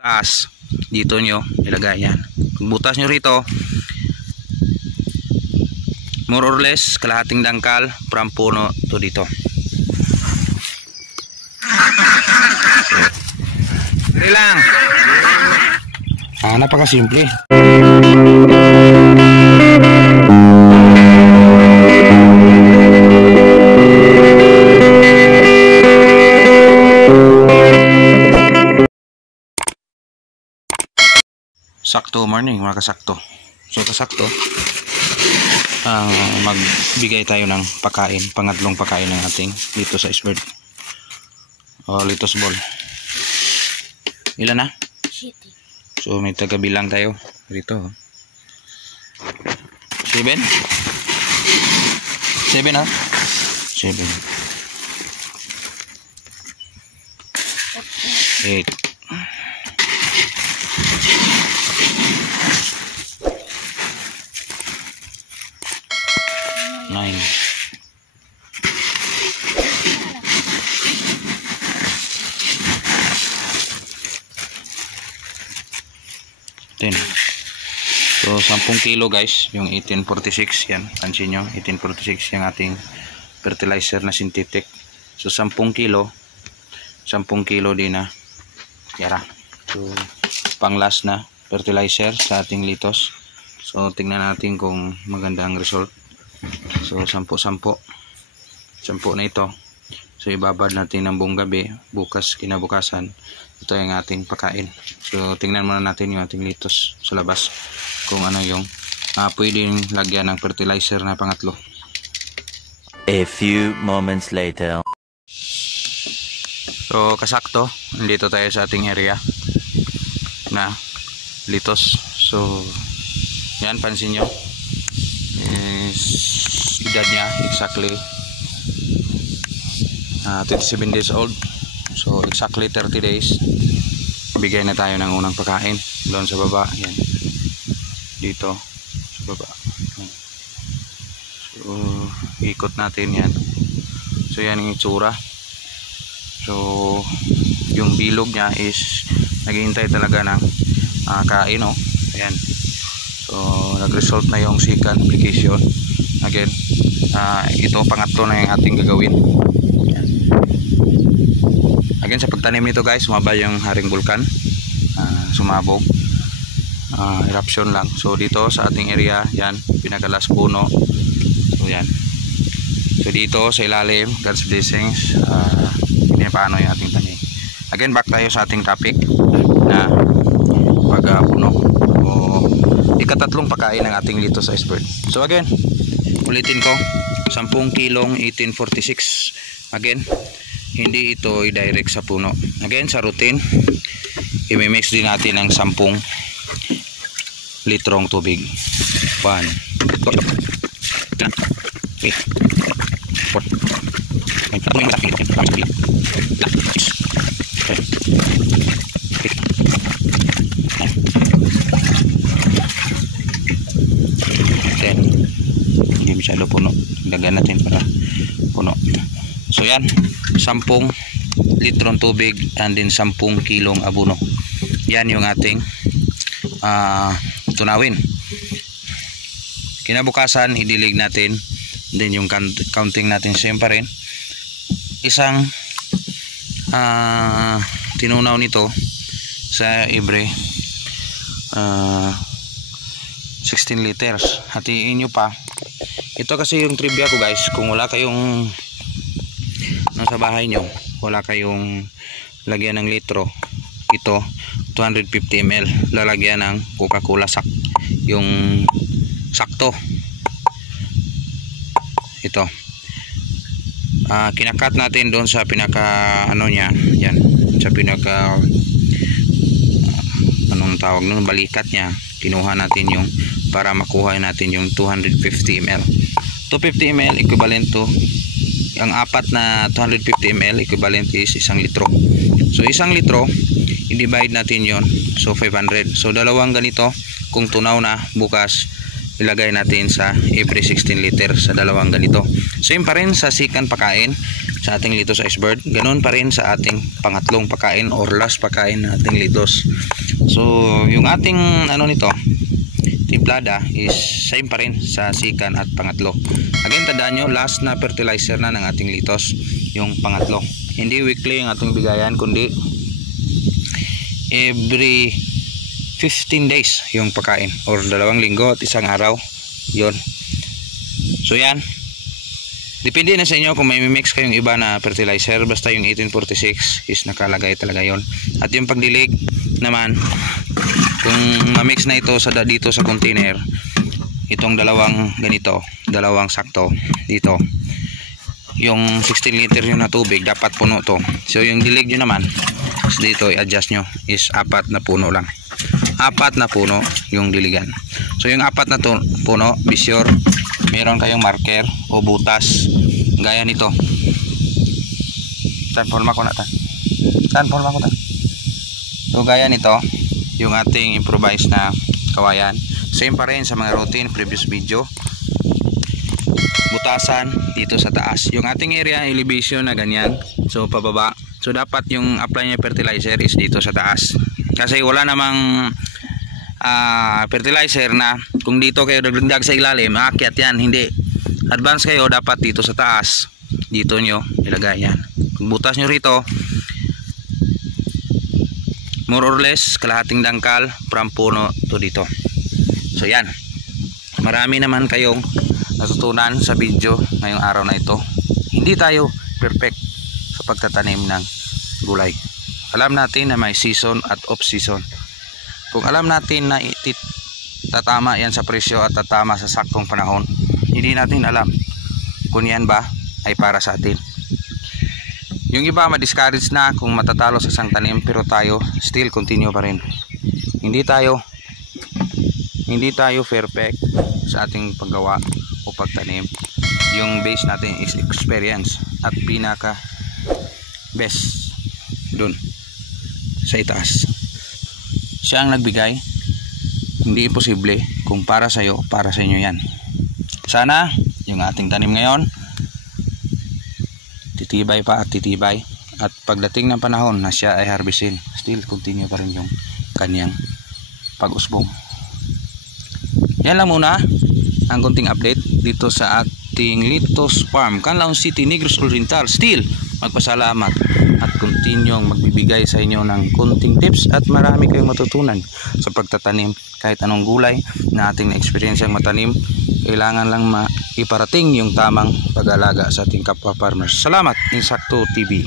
Taas dito nyo ilagay yan. Butas nyo rito more or less kalahating dangkal from puno to dito. Dali lang. Napakasimple. Sakto morning mga kasakto. So kasakto magbigay tayo ng pagkain, pangatlong pagkain ng ating dito sa Iceberg o Litos Ball. Ilan na? So may tagabilang tayo dito. 7 ha? 7 8 9 10. So 10 kilo guys yung 1846 yan. Pansin nyo 1846 yung ating fertilizer na synthetic. So 10 kilo din na yara. So pang last na fertilizer sa ating litos. So tingnan natin kung maganda ang result. So 10 na ito. So ibabad natin ng buong gabi. Bukas kinabukasan ito yung ating pagkain. So tingnan muna natin yung ating litos sa labas kung ano yung pwedeng lagyan ng fertilizer na pangatlo. A few moments later. So kasakto nandito tayo sa ating area na litos. So yan pansin nyo edad niya exactly 27 days old. So exactly 30 days bigay na tayo ng unang pagkain doon sa baba. Yan dito sa baba. So ikot natin yan. So yan yung itsura. So yung bilog niya is naghihintay talaga ng kain. Ayan. So nag-result na yung second application. Again ito pangatlo na yung ating gagawin. Again sa pagtanim nito guys sumaba yung Haring Bulkan, sumabog, eruption lang. So dito sa ating area yan pinakalas puno. So yan. So dito sa ilalim God's blessings paano yung ating tanim. Again back tayo sa ating topic na pagpuno o ikatatlong pagkain ng ating Litos Iceberg. So again ulitin ko 10 kilong 1846. Again hindi ito i-direct sa puno. Again sa routine i-mix din natin ng 10 litrong tubig. 1 hindi masyado puno, lagyan natin para puno. So yan 10 litrong tubig and then 10 kilong abono. Yan yung ating tunawin. Kinabukasan idilig natin then yung counting natin same pa rin. Isang tinunaw nito sa every 16 liters. Hatiin nyo pa. Ito kasi yung trivia ko guys, kung wala kayong nasa bahay nyo, wala kayong lagyan ng litro, ito 250 ml lalagyan ng Coca-Cola yung sakto. Ito kinakat natin doon sa pinaka niya, yan sa pinaka anong tawag nun, balikat niya. Kinuha natin yung para makuha natin yung 250 ml. 250 ml equivalent to ang apat na 250 ml equivalent is 1 litro. So 1 litro i-divide natin yon, so 500. So dalawang ganito kung tunaw na bukas ilagay natin sa every 16 liter sa dalawang ganito. Same pa rin sa second pagkain. sa ating Litos Icebird. Ganun pa rin sa ating pangatlong pagkain or last pagkain na ating Litos. So yung ating nito timplada is same pa rin sa sikan at pangatlo. Again, tandaan nyo, last na fertilizer na ng ating Litos yung pangatlo. Hindi weekly yung ating bigayan, kundi every 15 days yung pagkain or 2 linggo at 1 araw yon. So yan, depende na sa inyo kung may mix kayong iba na fertilizer. Basta yung 1846 is nakalagay talaga yon. At yung pagdilig naman, kung ma-mix na ito dito sa container, itong dalawang ganito, dalawang sakto dito, yung 16 liter yung na tubig dapat puno to. So yung dilig nyo naman dito i-adjust nyo is 4 na puno lang, 4 na puno yung diligan. So yung 4 na puno, be sure meron kayong marker o butas gaya nito. Tanforma ko na ta. Tanforma ko ta. So gaya nito yung ating improvised na kawayan. Same pa rin sa mga routine previous video. Butasan dito sa taas. Yung ating area elevation na ganyan. So pababa. So dapat yung apply niya fertilizer is dito sa taas. Kasi wala namang fertilizer na kung dito kayo dagdag sa ilalim, aakyat yan. Hindi, advance kayo, dapat dito sa taas, dito nyo ilagay yan. Kung butas nyo rito, more or less kalahating dangkal from puno to dito. So yan, marami naman kayong natutunan sa video ngayong araw na ito. Hindi tayo perfect sa pagtatanim ng gulay. Alam natin na may season at off season. Kung alam natin na tatama yan sa presyo at tatama sa saktong panahon, hindi natin alam kung yan ba ay para sa atin. Yung iba ma-discourage na kung matatalo sa isang tanim, pero tayo still continue pa rin. Hindi tayo perfect sa ating paggawa o pagtanim. Yung base natin is experience at pinaka best dun sa itaas. Siya ang nagbigay. Hindi imposible. Kung para sa iyo, para sa inyo yan. Sana yung ating tanim ngayon titibay pa at titibay, at pagdating ng panahon na siya ay harvestin, still continue pa rin yung kanyang pag-usbong. Yan lang muna ang konting update dito sa ating Litos Farm, Canlaon City, Negros Oriental. Still magpasalamat at continue magbibigay sa inyo ng konting tips at marami kayong matutunan sa pagtatanim. Kahit anong gulay na ating na-experience ang matanim, kailangan lang maiparating yung tamang pag-alaga sa ating kapwa farmers. Salamat, Insakto TV.